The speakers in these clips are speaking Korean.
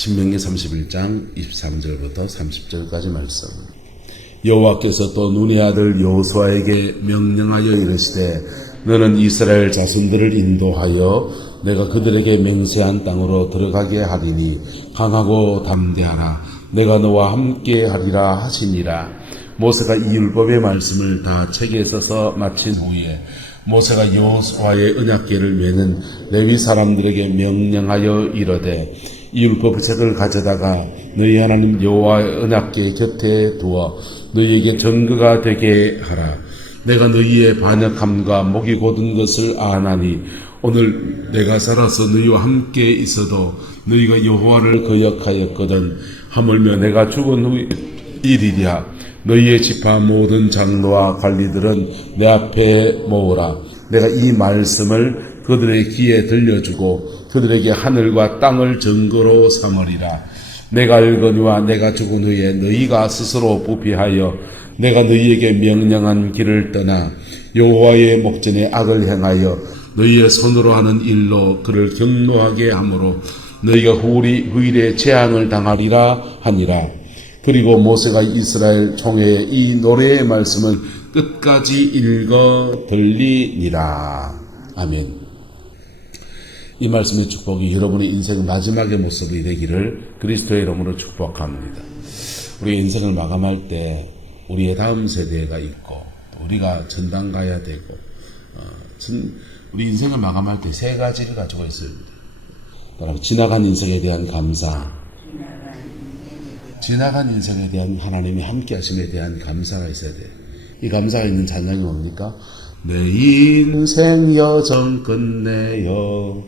신명기 31장 23절부터 30절까지 말씀. 여호와께서 또 눈의 아들 여호수아에게 명령하여 이르시되 너는 이스라엘 자손들을 인도하여 내가 그들에게 맹세한 땅으로 들어가게 하리니 강하고 담대하라. 내가 너와 함께 하리라 하시니라. 모세가 이 율법의 말씀을 다 책에 써서 마친 후에 모세가 여호수아의 언약궤를 메는 레위 사람들에게 명령하여 이르되 이 율법책을 가져다가 너희 하나님 여호와의 언약궤 곁에 두어 너희에게 증거가 되게 하라. 내가 너희의 반역함과 목이 곧은 것을 아나니 오늘 내가 살아서 너희와 함께 있어도 너희가 여호와를 거역하였거든. 하물며 내가 죽은 후 일이랴. 너희의 지파 모든 장로와 관리들은 내 앞에 모으라. 내가 이 말씀을 그들의 귀에 들려주고 그들에게 하늘과 땅을 증거로 삼으리라. 내가 알거니와 내가 죽은 후에 너희가 스스로 부패하여 내가 너희에게 명령한 길을 떠나 여호와의 목전에 악을 행하여 너희의 손으로 하는 일로 그를 경노하게 하므로 너희가 후일에 재앙을 당하리라 하니라. 그리고 모세가 이스라엘 총회에 이 노래의 말씀을 끝까지 읽어 들리니라. 아멘. 이 말씀의 축복이 여러분의 인생 마지막의 모습이 되기를 그리스도의 이름으로 축복합니다. 우리 인생을 마감할 때 우리의 다음 세대가 있고 우리가 전당 가야 되고 우리 인생을 마감할 때 세 가지를 가지고 있습니다. 지나간 인생에 대한 감사, 지나간 인생에 대한 하나님이 함께 하심에 대한 감사가 있어야 돼요. 이 감사가 있는 찬양이 뭡니까? 내 인생 여정 끝내어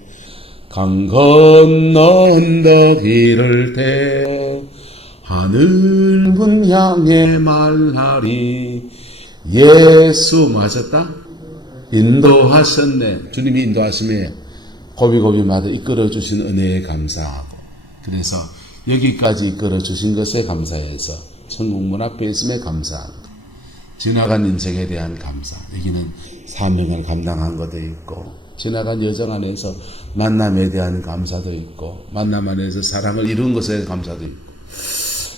강 건너 언덕 이를 때 하늘 문 향해 말하리. 예수 맞았다? 인도하셨네. 주님이 인도하심에 고비고비마다 이끌어주신 은혜에 감사하고, 그래서 여기까지 이끌어주신 것에 감사해서 천국 문 앞에 있음에 감사합니다. 지나간 인생에 대한 감사. 여기는 사명을 감당한 것도 있고 지나간 여정 안에서 만남에 대한 감사도 있고 만남 안에서 사랑을 이룬 것에 감사도 있고.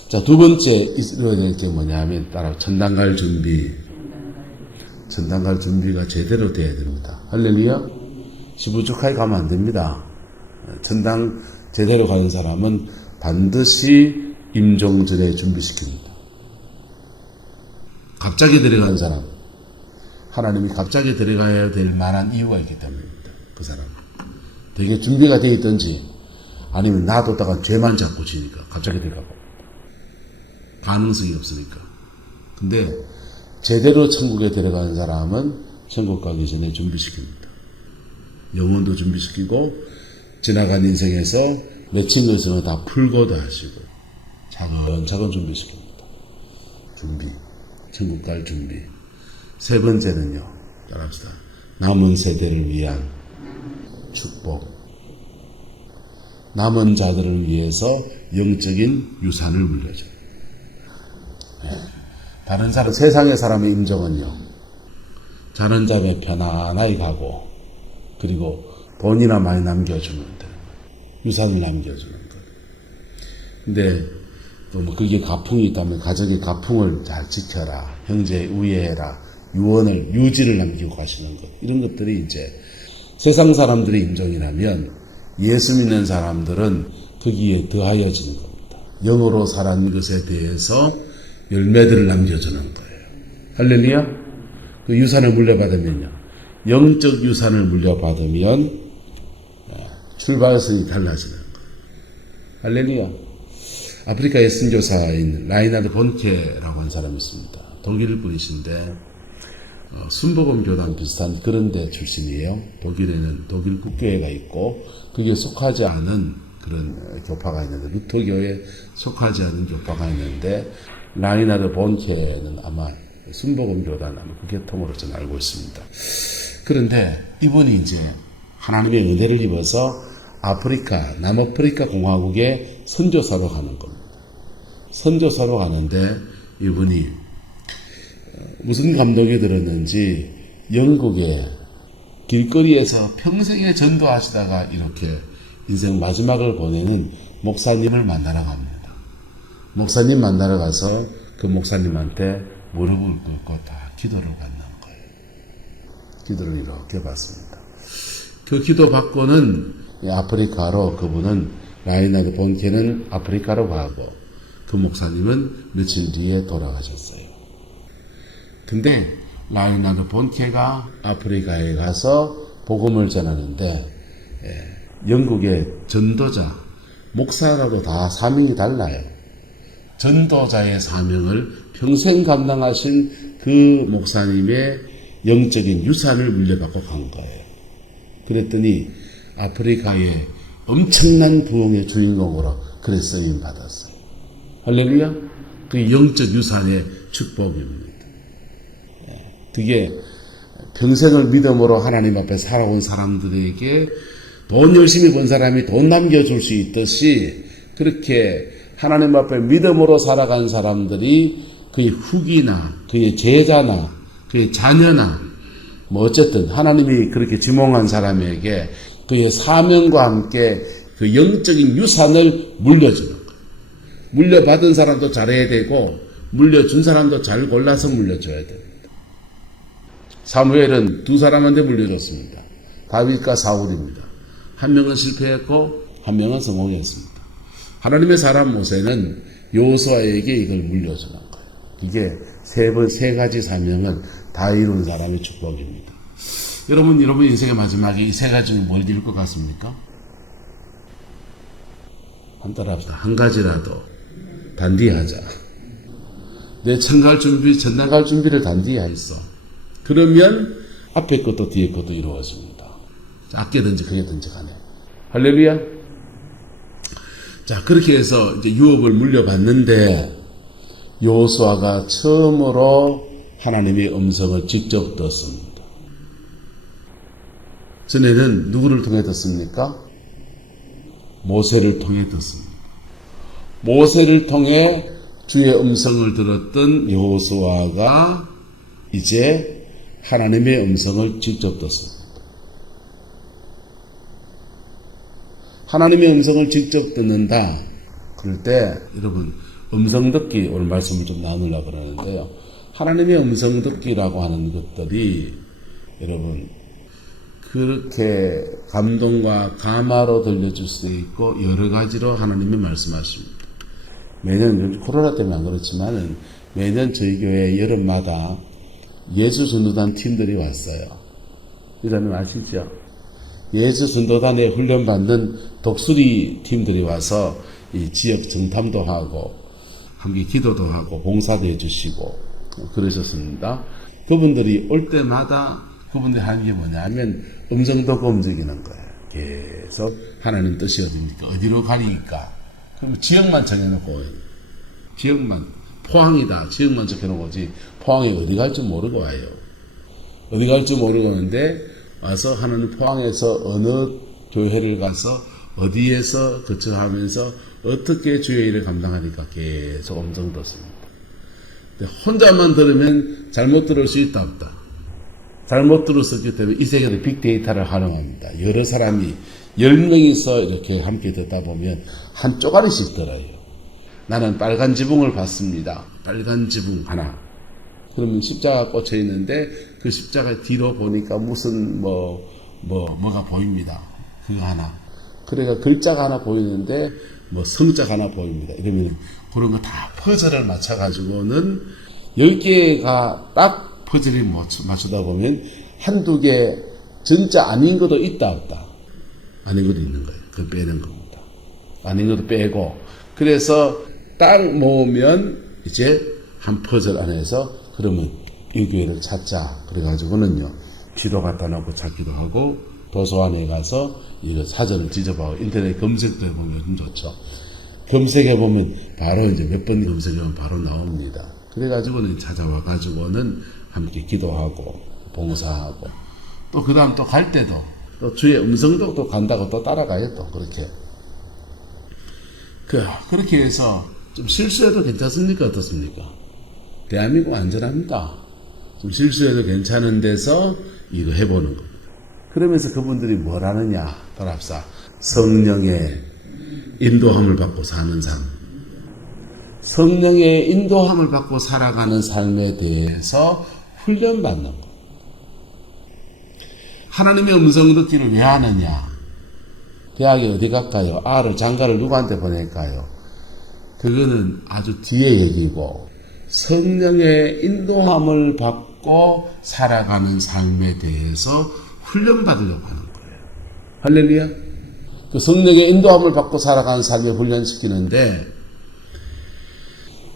자, 두 번째 이루어야 될 게 뭐냐면 따라 전당 갈 준비. 전당 갈 준비가 제대로 돼야 됩니다. 할렐루야. 시부족하게 가면 안 됩니다. 전당 제대로 가는 사람은 반드시 임종 전에 준비시킵니다. 갑자기 데려가는 사람, 하나님이 갑자기 데려가야 될 만한 이유가 있기 때문입니다. 그 사람 되게 준비가 되어 있든지 아니면 놔뒀다가 죄만 잡고 지니까 갑자기 데려가고 가능성이 없으니까. 근데 제대로 천국에 데려가는 사람은 천국 가기 전에 준비시킵니다. 영혼도 준비시키고 지나간 인생에서 맺힌 것을 다 풀고도 하시고 차근차근 준비시킵니다. 준비, 천국 갈 준비. 세 번째는요, 따라합시다. 남은 세대를 위한 축복. 남은 자들을 위해서 영적인 유산을 물려줘요. 다른 사람, 세상의 사람의 임종은요, 자는 자매 편안하게 가고 그리고 돈이나 많이 남겨주면 돼요. 유산을 남겨주는 거예요. 근데 또 뭐 그게 가풍이 있다면 가족의 가풍을 잘 지켜라, 형제 우애해라, 유언을, 유지를 남기고 가시는 것, 이런 것들이 이제 세상 사람들의 임종이라면 예수 믿는 사람들은 거기에 더하여지는 겁니다. 영으로 살아는 것에 대해서 열매들을 남겨주는 거예요. 할렐루야. 그 유산을 물려받으면요, 영적 유산을 물려받으면 출발선이 달라지는 거예요. 할렐루야. 아프리카의 선교사인 라이나드 본케라고 하는 사람이 있습니다. 독일 분이신데 순복음 교단 비슷한 그런 데 출신이에요. 독일에는 독일 국교회가 있고 거기에 속하지 않은 그런 교파가 있는데, 루터교에 속하지 않은 교파가 있는데 라이나드 본케는 아마 순복음 교단 아마 그 계통으로 저는 알고 있습니다. 그런데 이분이 이제 하나님의 은혜를 입어서 아프리카, 남아프리카 공화국에 선교사로 가는 겁니다. 선교사로 가는데 이분이 무슨 감동이 들었는지 영국에 길거리에서 평생에 전도하시다가 이렇게 인생 마지막을 보내는 목사님을 만나러 갑니다. 목사님 만나러 가서 그 목사님한테 무릎을 꿇고 다 기도를 받는 거예요. 기도를 이렇게 받습니다. 그 기도 받고는 아프리카로, 그분은 라이나드 본케는 아프리카로 가고 그 목사님은 며칠 뒤에 돌아가셨어요. 근데 라이나드 본케가 아프리카에 가서 복음을 전하는데 영국의 전도자, 목사라도 다 사명이 달라요. 전도자의 사명을 평생 감당하신 그 목사님의 영적인 유산을 물려받고 간 거예요. 그랬더니 아프리카의 엄청난 부흥의 주인공으로 그래 쓰임 받았어요. 할렐루야. 그 영적 유산의 축복입니다. 그게 평생을 믿음으로 하나님 앞에 살아온 사람들에게 돈 열심히 번 사람이 돈 남겨줄 수 있듯이 그렇게 하나님 앞에 믿음으로 살아간 사람들이 그의 후기나 그의 제자나 그의 자녀나 뭐 어쨌든 하나님이 그렇게 지몽한 사람에게 그의 사명과 함께 그 영적인 유산을 물려주는 거예요. 물려받은 사람도 잘해야 되고 물려준 사람도 잘 골라서 물려줘야 됩니다. 사무엘은 두 사람한테 물려줬습니다. 다윗과 사울입니다. 한 명은 실패했고 한 명은 성공했습니다. 하나님의 사람 모세는 여호수아에게 이걸 물려주는 거예요. 이게 세 가지 사명을 다 이룬 사람의 축복입니다. 여러분 인생의 마지막에 이 세 가지 중에 뭘 이룰 것 같습니까? 한따라 합시다. 한 가지라도 단디 하자. 내 천갈 준비, 전날 갈 준비를 단디 했어. 그러면 앞에 것도 뒤에 것도 이루어집니다. 작게든지 크게든지 간에. 할렐루야. 자, 그렇게 해서 이제 유업을 물려받는데 여호수아가 처음으로 하나님의 음성을 직접 듣습니다. 전에는 누구를 통해 듣습니까? 모세를 통해 듣습니다. 모세를 통해 주의 음성을 들었던 여호수아가 이제 하나님의 음성을 직접 듣습니다. 하나님의 음성을 직접 듣는다. 그럴 때 여러분 음성 듣기 오늘 말씀을 좀 나누려고 그러는데요. 하나님의 음성 듣기라고 하는 것들이 여러분 그렇게 감동과 감화로 들려줄 수 있고 여러 가지로 하나님이 말씀하십니다. 매년 코로나 때문에 안 그렇지만은 매년 저희 교회 여름마다 예수 전도단 팀들이 왔어요. 여러분 아시죠? 예수 전도단에 훈련받는 독수리 팀들이 와서 이 지역 정탐도 하고 함께 기도도 하고 봉사도 해주시고 그러셨습니다. 그분들이 올 때마다 그분들이 하는 게 뭐냐면 음성 듣고 움직이는 거예요. 계속 하나님 뜻이 어디입니까? 어디로 가리니까? 그럼 지역만 정해놓고 지역만 포항이다. 지역만 적혀놓고지 포항에 어디 갈지 모르고 와요. 어디 갈지 모르고 오는데 와서 하나님 포항에서 어느 교회를 가서 어디에서 거처하면서 어떻게 주의 일을 감당하니까 계속 음성 듣습니다. 혼자만 들으면 잘못 들을 수 있다 없다. 잘못 들었었기 때문에 이 세계의 빅데이터를 활용합니다. 여러 사람이 10명이서 이렇게 함께 듣다 보면 한 쪼가리씩 들어요. 나는 빨간 지붕을 봤습니다. 빨간 지붕 하나. 그러면 십자가 꽂혀 있는데 그 십자가 뒤로 보니까 무슨 뭐가 보입니다. 그거 하나. 그러니까 글자가 하나 보이는데 뭐 성자가 하나 보입니다. 이러면 그런 거 다 퍼즐을 맞춰가지고는 10개가 딱 퍼즐이 맞추다 보면 한두 개 진짜 아닌 것도 있다 없다. 아닌 것도 있는 거예요. 그걸 빼는 겁니다. 아닌 것도 빼고 그래서 딱 모으면 이제 한 퍼즐 안에서 그러면 이 교회를 찾자. 그래가지고는요 지도 갖다 놓고 찾기도 하고 도서관에 가서 이거 사전을 뒤져보고 인터넷 검색도 해보면 요즘 좋죠. 검색해보면 바로 이제 몇 번 검색하면 바로 나옵니다. 그래가지고는 찾아와 가지고는 함께 기도하고 봉사하고 또 그 다음 또 갈 때도 또 주의 음성도 또 간다고 또 따라가요. 또 그렇게 그렇게 해서 좀 실수해도 괜찮습니까? 어떻습니까? 대한민국 안전합니다. 좀 실수해도 괜찮은 데서 이거 해보는 겁니다. 그러면서 그분들이 뭘 하느냐? 돌합사 성령의 인도함을 받고 사는 삶. 성령의 인도함을 받고 살아가는 삶에 대해서 훈련받는 것. 하나님의 음성 듣기를 왜 하느냐? 대학에 어디 갈까요? 아를 장가를 누구한테 보낼까요? 그거는 아주 뒤의 얘기고 성령의 인도함을 받고 살아가는 삶에 대해서 훈련받으려고 하는 거예요. 할렐루야. 그 성령의 인도함을 받고 살아가는 삶에 훈련시키는데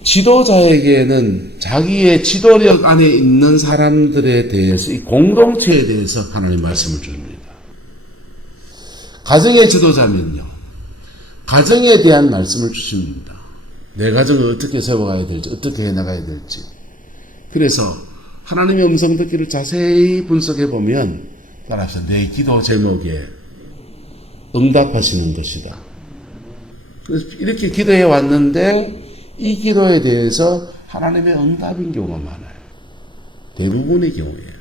지도자에게는 자기의 지도력 안에 있는 사람들에 대해서 이 공동체에 대해서 하나님 말씀을 줍니다. 가정의 지도자면요. 가정에 대한 말씀을 주십니다. 내 가정을 어떻게 세워가야 될지, 어떻게 해나가야 될지. 그래서 하나님의 음성 듣기를 자세히 분석해 보면 따라서 내 기도 제목에 응답하시는 것이다. 그래서 이렇게 기도해 왔는데 이 기도에 대해서 하나님의 응답인 경우가 많아요. 대부분의 경우에요.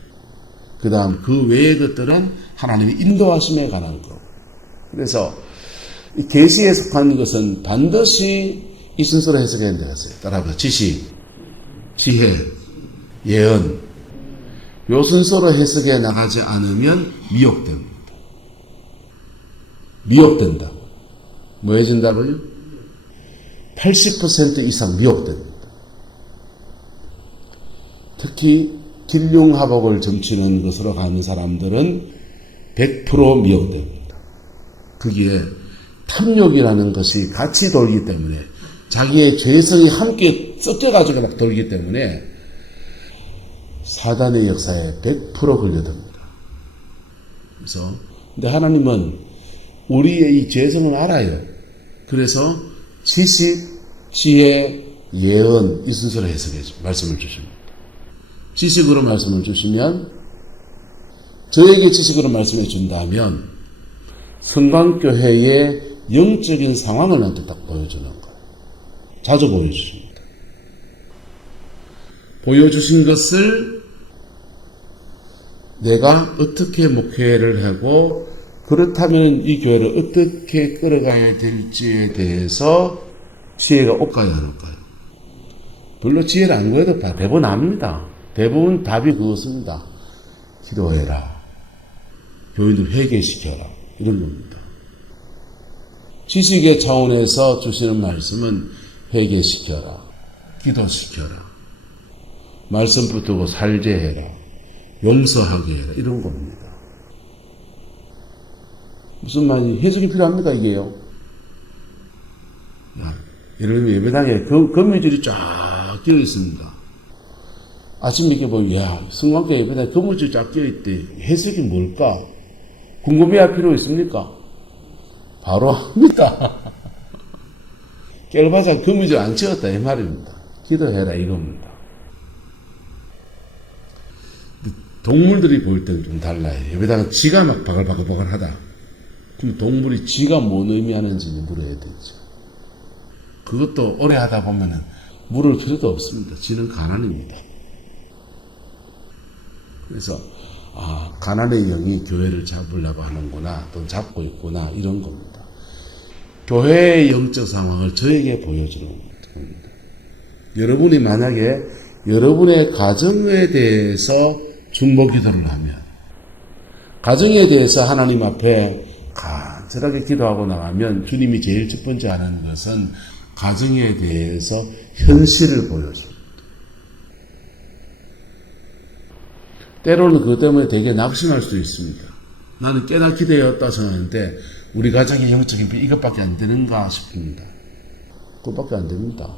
그 다음 그 외의 것들은 하나님의 인도하심에 관한 거. 그래서 이 계시에 속한 것은 반드시 이 순서로 해석해야 되겠어요. 따라서 지식, 지혜, 예언. 요 순서로 해석해 나가지 않으면 미혹됩니다. 미혹된다. 뭐 해진다고요? 80% 이상 미혹됩니다. 특히 길흉하복을 점치는 것으로 가는 사람들은 100% 미혹됩니다. 거기에 탐욕이라는 것이 같이 돌기 때문에 자기의 죄성이 함께 섞여가지고 막 돌기 때문에 사단의 역사에 100% 걸려듭니다. 그래서 근데 하나님은 우리의 이 죄성을 알아요. 그래서 지식, 지혜, 예언 이 순서로 해석해 말씀을 주십니다. 지식으로 말씀을 주시면 저에게 지식으로 말씀해 준다면 성광교회의 영적인 상황을 나한테 딱 보여주는 거예요. 자주 보여주십니다. 보여주신 것을 내가 어떻게 목회를 하고 그렇다면 이 교회를 어떻게 끌어가야 될지에 대해서 지혜가 올까요, 안 올까요? 별로 지혜를 안 구해도 다 대부분 압니다. 대부분 답이 그것입니다. 기도해라. 교인들 회개시켜라. 이런 겁니다. 지식의 차원에서 주시는 말씀은 회개시켜라. 기도시켜라. 말씀 붙들고 살제해라. 용서하게 해라. 이런 겁니다. 무슨 말이 해석이 필요합니까 이게요? 예를 들면 예배당에 거미줄이 쫙 끼어 있습니다. 아침에 이렇게 보면 야 성광교 예배당에 거미줄이 쫙 끼어 있대. 해석이 뭘까? 궁금해할 필요 있습니까? 바로 합니다. 깨알바자 거미줄 안 치웠다 이 말입니다. 기도해라 이겁니다. 동물들이 보일 때는 좀 달라요. 예배당은 지가 막 바글바글바글하다. 그럼 동물이 지가 뭔 의미하는지 물어야 되죠. 그것도 오래 하다 보면은 물을 필요도 없습니다. 지는 가난입니다. 그래서 가난의 영이 교회를 잡으려고 하는구나, 또 잡고 있구나 이런 겁니다. 교회의 영적 상황을 저에게 보여주는 겁니다. 여러분이 만약에 여러분의 가정에 대해서 중보 기도를 하면 가정에 대해서 하나님 앞에 간절하게 기도하고 나가면 주님이 제일 첫 번째 하는 것은 가정에 대해서 현실을 보여줍니다. 때로는 그것 때문에 되게 낙심할 수도 있습니다. 나는 꽤나 기대었다 생각하는데 우리 가정의 영적인 비 이것밖에 안 되는가 싶습니다. 그것밖에 안 됩니다.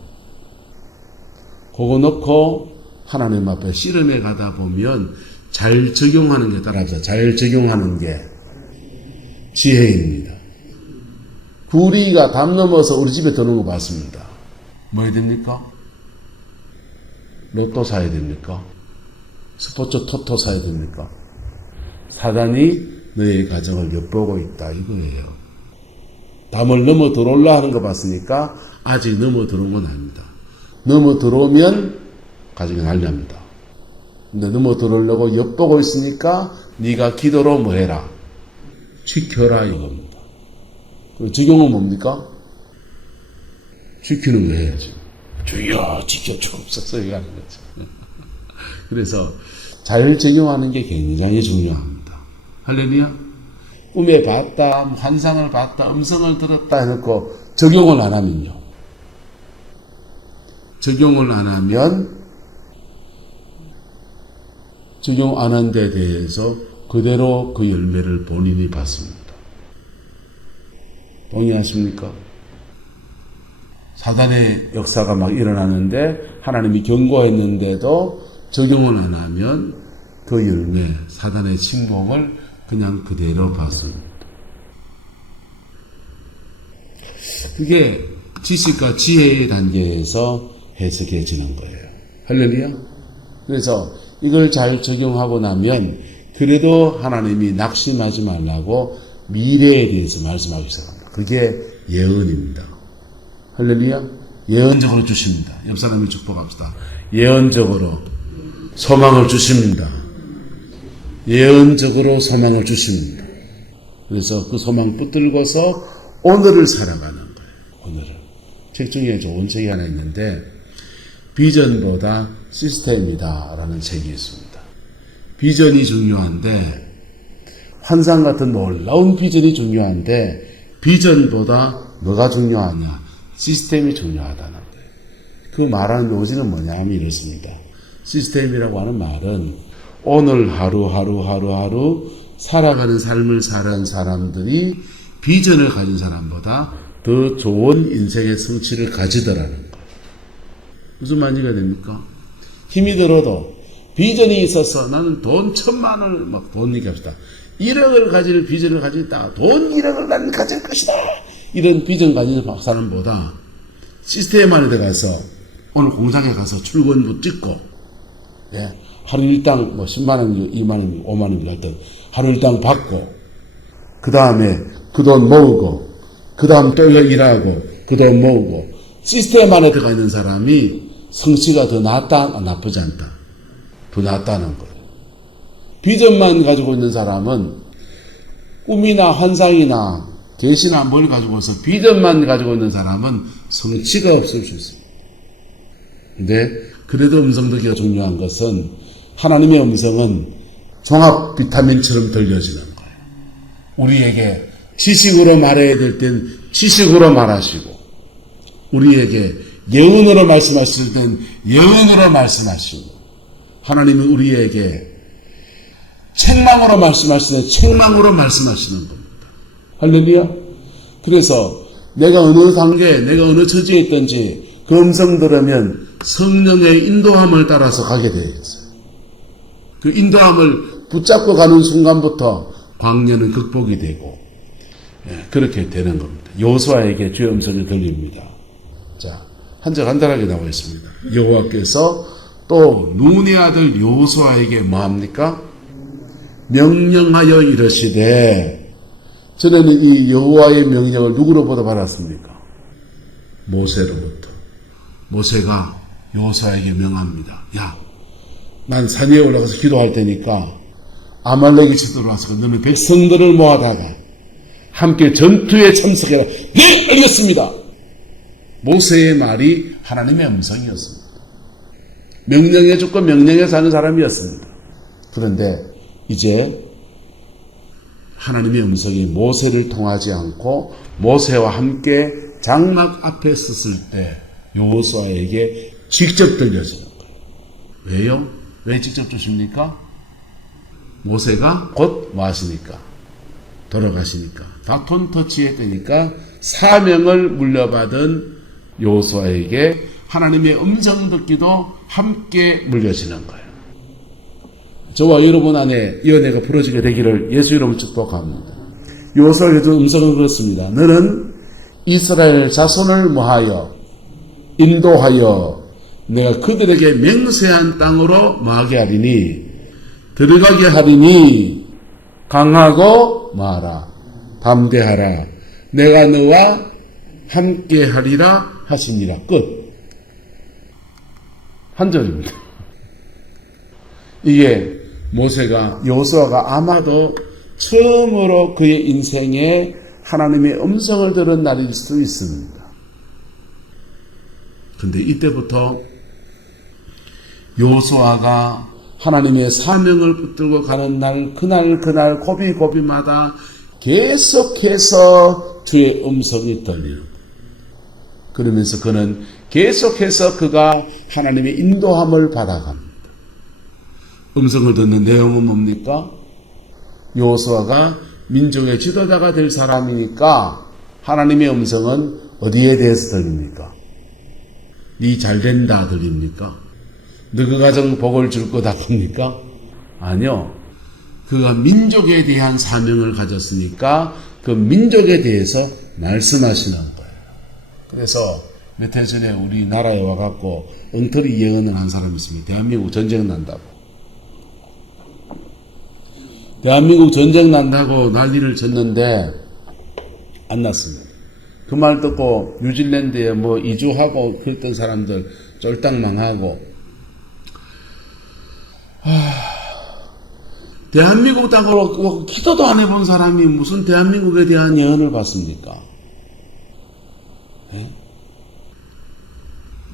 그거 넣고 하나님 앞에 씨름해 가다 보면 잘 적용하는 게 따라서 잘 적용하는 게 지혜입니다. 구리가 담 넘어서 우리 집에 드는 거 봤습니다. 뭐 해야 됩니까? 로또 사야 됩니까? 스포츠 토토 사야 됩니까? 사단이 너의 가정을 엿보고 있다 이거예요. 담을 넘어 들어올라 하는 거 봤으니까 아직 넘어 들어온 건 아닙니다. 넘어 들어오면 가정이 난리납니다. 근데 넘어 들어오려고 엿보고 있으니까 네가 기도로 뭐 해라? 지켜라 이겁니다. 그리고 적용은 뭡니까? 지키는 거 해야지. 주여 지켜주옵소서 이거 하는 거죠. 그래서 잘 적용하는 게 굉장히 중요합니다. 할렐루야. 꿈에 봤다, 환상을 봤다, 음성을 들었다 해놓고 적용을 안 하면요. 적용 안 한 데 대해서 그대로 그 열매를 본인이 받습니다. 동의하십니까? 사단의 역사가 막 일어나는데 하나님이 경고했는데도 적용을 안 하면 그 열매, 사단의 침공을 그냥 그대로 받습니다. 그게 지식과 지혜의 단계에서 해석해지는 거예요. 할렐루야. 그래서 이걸 잘 적용하고 나면 그래도 하나님이 낙심하지 말라고 미래에 대해서 말씀하기 시작합니다. 그게 예언입니다. 할렐루야. 예언적으로 주십니다. 옆 사람을 축복합시다. 예언적으로 소망을 주십니다. 예언적으로 소망을 주십니다. 그래서 그 소망 붙들고서 오늘을 살아가는 거예요. 오늘을. 책 중에 좋은 책이 하나 있는데 비전보다 시스템이다 라는 책이 있습니다. 비전이 중요한데 환상 같은 놀라운 비전이 중요한데 비전보다 뭐가 중요하냐? 시스템이 중요하다는 거예요. 그 말하는 요지는 뭐냐면 이렇습니다. 시스템이라고 하는 말은 오늘 하루 살아가는 삶을 사는 사람들이 비전을 가진 사람보다 더 좋은 인생의 성취를 가지더라는 거예요. 무슨 말인가 됩니까? 힘이 들어도 비전이 있어서 나는 돈 1,000만원을 막 돈 얘기합시다. 1억을 가질 비전을 가지고 있다. 돈 1억을 나는 가질 것이다. 이런 비전 가진 사람보다 시스템 안에 들어가서 오늘 공장에 가서 출근부 찍고 하루 일당 10만원, 2만원, 5만원 같은 하루 일당 받고 그 다음에 그 돈 모으고 그 다음 또 일하고 그 돈 모으고 시스템 안에 들어가 있는 사람이 성취가 더 낫다, 나쁘지 않다. 더 낫다는 거예요. 비전만 가지고 있는 사람은 꿈이나 환상이나 계시나 뭘 가지고서 비전만 가지고 있는 사람은 성취가 없을 수 있습니다. 근데 그래도 음성 듣기가 중요한 것은 하나님의 음성은 종합 비타민처럼 들려지는 거예요. 우리에게 지식으로 말해야 될 땐 지식으로 말하시고 우리에게 예언으로 말씀하실 땐 예언으로 말씀하시고 하나님은 우리에게 책망으로 말씀하실 땐 책망으로 말씀하시는 겁니다. 할렐루야. 그래서 내가 어느 단계, 내가 어느 처지에 있든지 그 음성 들으면 성령의 인도함을 따라서 가게 되겠어요. 그 인도함을 붙잡고 가는 순간부터 광야는 극복이 되고 그렇게 되는 겁니다. 여호수아에게 주의 음성이 들립니다. 자, 한 절 간단하게 나와 있습니다. 여호와께서 또 눈의 아들 여호수아에게 뭐합니까? 명령하여 이르시되 전에는 이 여호와의 명령을 누구로부터 받았습니까? 모세로부터. 모세가 여호수아에게 명합니다. 야, 난 산에 올라가서 기도할 테니까 아말렉이 쳐들어와서 너는 백성들을 모아다가 함께 전투에 참석해라. 네, 알겠습니다. 모세의 말이 하나님의 음성이었습니다. 명령해 줬고 명령해 사는 사람이었습니다. 그런데 이제 하나님의 음성이 모세를 통하지 않고 모세와 함께 장막 앞에 섰을 때 여호수아에게 직접 들려지는 거예요. 왜요? 왜 직접 주십니까? 모세가 곧 뭐 하시니까? 돌아가시니까. 바톤 터치에 되니까 사명을 물려받은 여호수아에게 하나님의 음성 듣기도 함께 물려지는 거예요. 저와 여러분 안에 이 은혜가 풀어지게 되기를 예수 이름으로 축복합니다. 여호수아에게 준 음성은 그렇습니다. 너는 이스라엘 자손을 모하여 인도하여 내가 그들에게 맹세한 땅으로 뭐하게 하리니 들어가게 하리니 강하고 뭐하라 담대하라 내가 너와 함께 하리라 하시니라. 끝. 한 절입니다. 이게 모세가 여호수아가 아마도 처음으로 그의 인생에 하나님의 음성을 들은 날일 수도 있습니다. 근데 이때부터 여호수아가 하나님의 사명을 붙들고 가는 날, 그날 고비고비마다 계속해서 주의 음성이 들리는. 그러면서 그는 계속해서 그가 하나님의 인도함을 받아갑니다. 음성을 듣는 내용은 뭡니까? 여호수아가 민족의 지도자가 될 사람이니까 하나님의 음성은 어디에 대해서 들립니까? 네 잘된다 들립니까? 너그 가정 복을 줄 거다 합니까? 아니요. 그가 민족에 대한 사명을 가졌으니까 그 민족에 대해서 말씀하시는 거예요. 그래서 몇 해 전에 우리나라에 와갖고 엉터리 예언을 한 사람이 있습니다. 대한민국 전쟁 난다고. 대한민국 전쟁 난다고 난리를 쳤는데 안 났습니다. 그 말 듣고 뉴질랜드에 뭐 이주하고 그랬던 사람들 쫄딱 망하고 대한민국 땅으로 기도도 안 해본 사람이 무슨 대한민국에 대한 예언을 받습니까?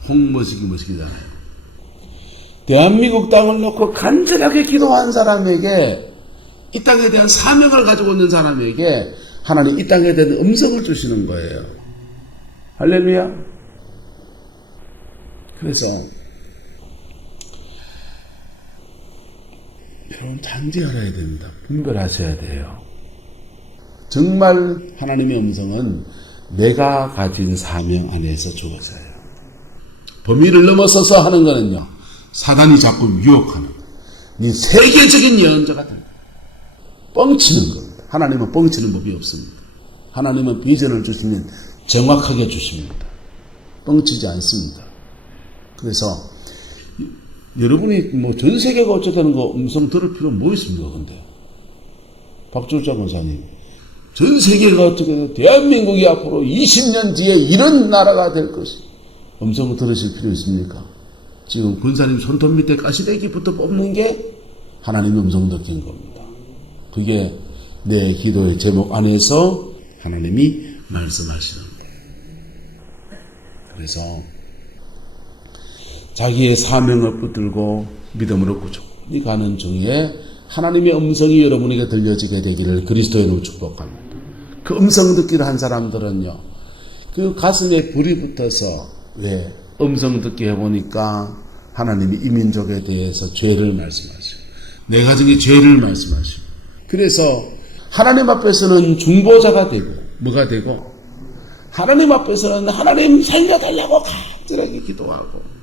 홍머시기잖아요. 대한민국 땅을 놓고 간절하게 기도한 사람에게 이 땅에 대한 사명을 가지고 있는 사람에게 하나님 이 땅에 대한 음성을 주시는 거예요. 할렐루야. 그래서 여러분 단지 알아야 됩니다. 분별하셔야 돼요. 정말 하나님의 음성은 내가 가진 사명 안에서 주어져요. 범위를 넘어서서 하는 거는요, 사단이 자꾸 유혹하는 거예요. 네 세계적인 예언자가 된다. 뻥치는 겁니다. 하나님은 뻥치는 법이 없습니다. 하나님은 비전을 주시면 정확하게 주십니다. 뻥치지 않습니다. 그래서 여러분이 뭐 전 세계가 어쩌다는 거 음성 들을 필요 뭐 있습니까? 근데 박주자 권사님, 전 세계가 어쩌고 대한민국이 앞으로 20년 뒤에 이런 나라가 될 것이 음성을 들으실 필요 있습니까? 지금 권사님 손톱 밑에 가시대기부터 뽑는 게 하나님의 음성 듣는 겁니다. 그게 내 기도의 제목 안에서 하나님이 말씀하시는 거예요. 그래서 자기의 사명을 붙들고 믿음으로 꾸준히 가는 중에 하나님의 음성이 여러분에게 들려지게 되기를 그리스도의 이름으로 축복합니다. 그 음성 듣기를 한 사람들은요, 그 가슴에 불이 붙어서 왜 음성 듣기 해보니까 하나님이 이 민족에 대해서 죄를 말씀하시고 내 가정의 죄를 말씀하시고, 그래서 하나님 앞에서는 중보자가 되고 뭐가 되고, 하나님 앞에서는 하나님 살려달라고 간절하게 기도하고,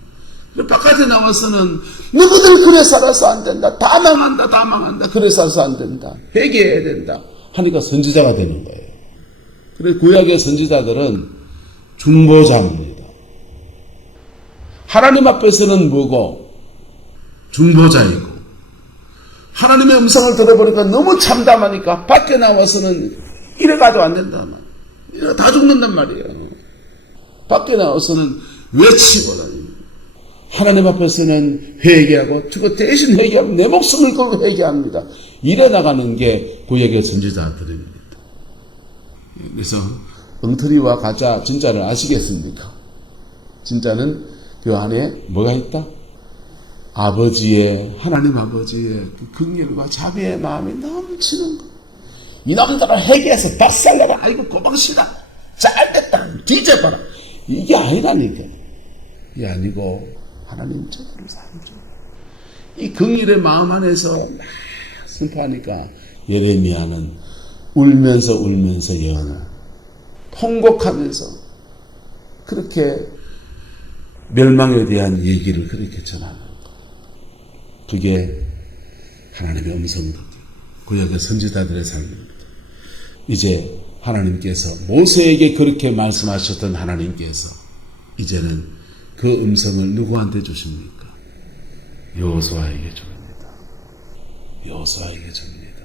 바깥에 나와서는 너희들 그래 살아서 안 된다, 다 망한다, 그래 살아서 안 된다, 회개해야 된다 하니까 선지자가 되는 거예요. 그래서 구약의 선지자들은 중보자입니다. 하나님 앞에서는 뭐고? 중보자이고, 하나님의 음성을 들어보니까 너무 참담하니까 밖에 나와서는 이래가도 안 된다, 이래 다 죽는단 말이에요. 밖에 나와서는 외치고 다닙니다. 하나님 앞에서는 회개하고, 저거 대신 회개하고 내 목숨을 걸고 회개합니다. 이래 나가는 게 구약의 선지자들입니다. 그래서 엉터리와 가짜 진짜를 아시겠습니까? 진짜는 그 안에 뭐가 있다? 아버지의, 하나님 아버지의 그 긍휼과 자비의 마음이 넘치는 거. 이놈들을 회개해서 박살내라. 아이고 고방시다. 잘됐다. 뒤져봐라. 이게 아니라니까. 이게 아니고 하나님 저들을 사랑줘. 이 긍휼의 마음 안에서 막 선포하니까 예레미야는 울면서 예언을 통곡하면서 그렇게 멸망에 대한 얘기를 그렇게 전하는 것. 그게 하나님의 음성 듣기, 구약의 선지자들의 삶입니다. 이제 하나님께서 모세에게 그렇게 말씀하셨던 하나님께서 이제는 그 음성을 누구한테 주십니까? 여호수아에게 줍니다. 여호수아에게 줍니다.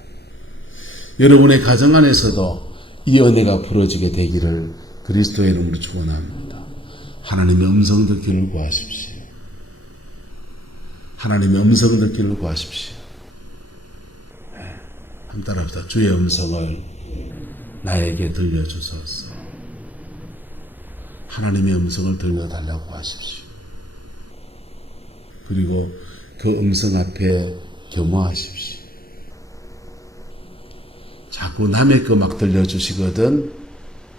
여러분의 가정 안에서도 이 은혜가 부러지게 되기를 그리스도의 이름으로 축원합니다. 하나님의 음성 듣기를 구하십시오. 하나님의 음성 듣기를 구하십시오. 한 따라합시다. 주의 음성을 나에게 들려주소서. 하나님의 음성을 들려달라고 하십시오. 그리고 그 음성 앞에 겸허하십시오. 자꾸 남의 거 막 들려주시거든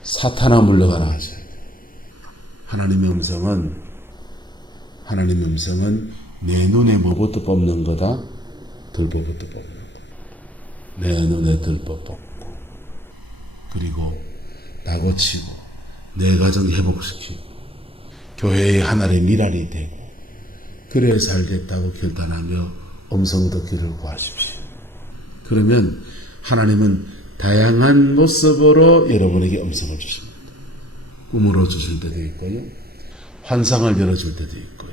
사탄아 물러가라 하셔야 돼요. 하나님의 음성은 내 눈에 뭐부터 뽑는 거다? 들보부터 뽑는 거다. 내 눈에 들보 뽑고 그리고 다고치고 내 가정 회복시키고 교회의 하나의 미랄이 되고 그래야 살겠다고 결단하며 음성 듣기를 구하십시오. 그러면 하나님은 다양한 모습으로 여러분에게 음성을 주십니다. 꿈으로 주실 때도 있고요. 환상을 열어줄 때도 있고요.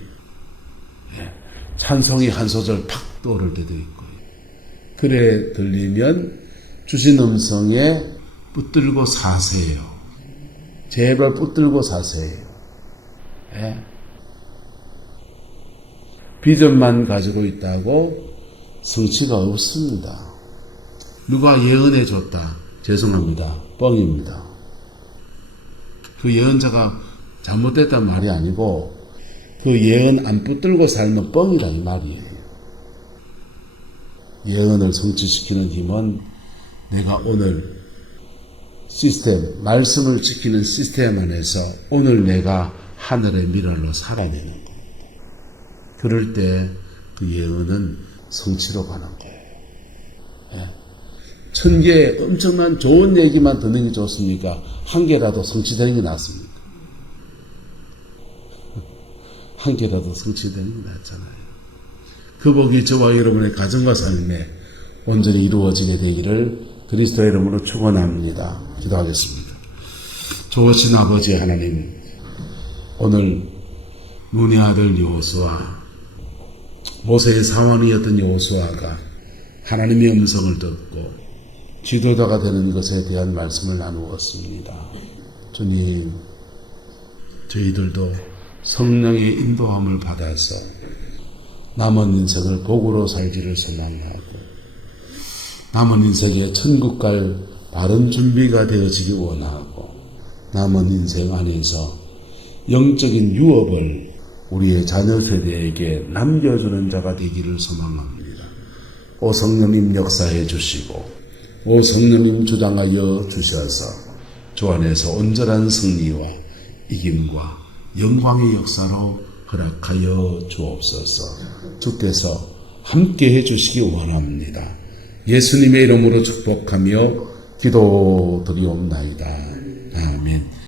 찬송이 한 소절 팍 떠오를 때도 있고요. 그래 들리면 주신 음성에 붙들고 사세요. 제발 붙들고 사세요. 비전만 가지고 있다고 성취가 없습니다. 누가 예언해 줬다. 죄송합니다. 뻥입니다. 그 예언자가 잘못됐단 말이 아니고 그 예언 안 붙들고 살면 뻥이라 이 말이에요. 예언을 성취시키는 힘은 내가 오늘 시스템, 말씀을 지키는 시스템 안에서 오늘 내가 하늘의 미랄로 살아내는 겁니다. 그럴 때 그 예언은 성취로 가는 거예요. 천 개의 엄청난 좋은 얘기만 듣는 게 좋습니까? 한 개라도 성취되는 게 낫습니까? 한 개라도 성취되는 게 낫잖아요. 그 복이 저와 여러분의 가정과 삶에 온전히 이루어지게 되기를 그리스도의 이름으로 축원합니다. 기도하겠습니다. 좋으신 아버지 하나님, 오늘 눈의 아들 여호수아, 모세의 사원이었던 여호수아가 하나님의 음성을 듣고 지도자가 되는 것에 대한 말씀을 나누었습니다. 주님, 저희들도 성령의 인도함을 받아서 남은 인생을 복으로 살기를 소망하고 남은 인생에 천국 갈 바른 준비가 되어지기 원하고 남은 인생 안에서 영적인 유업을 우리의 자녀 세대에게 남겨주는 자가 되기를 소망합니다. 오 성령님 역사해 주시고 오 성령님 주장하여 주셔서 주 안에서 온전한 승리와 이김과 영광의 역사로 허락하여 주옵소서. 주께서 함께 해주시기 원합니다. 예수님의 이름으로 축복하며 기도드리옵나이다. 아멘.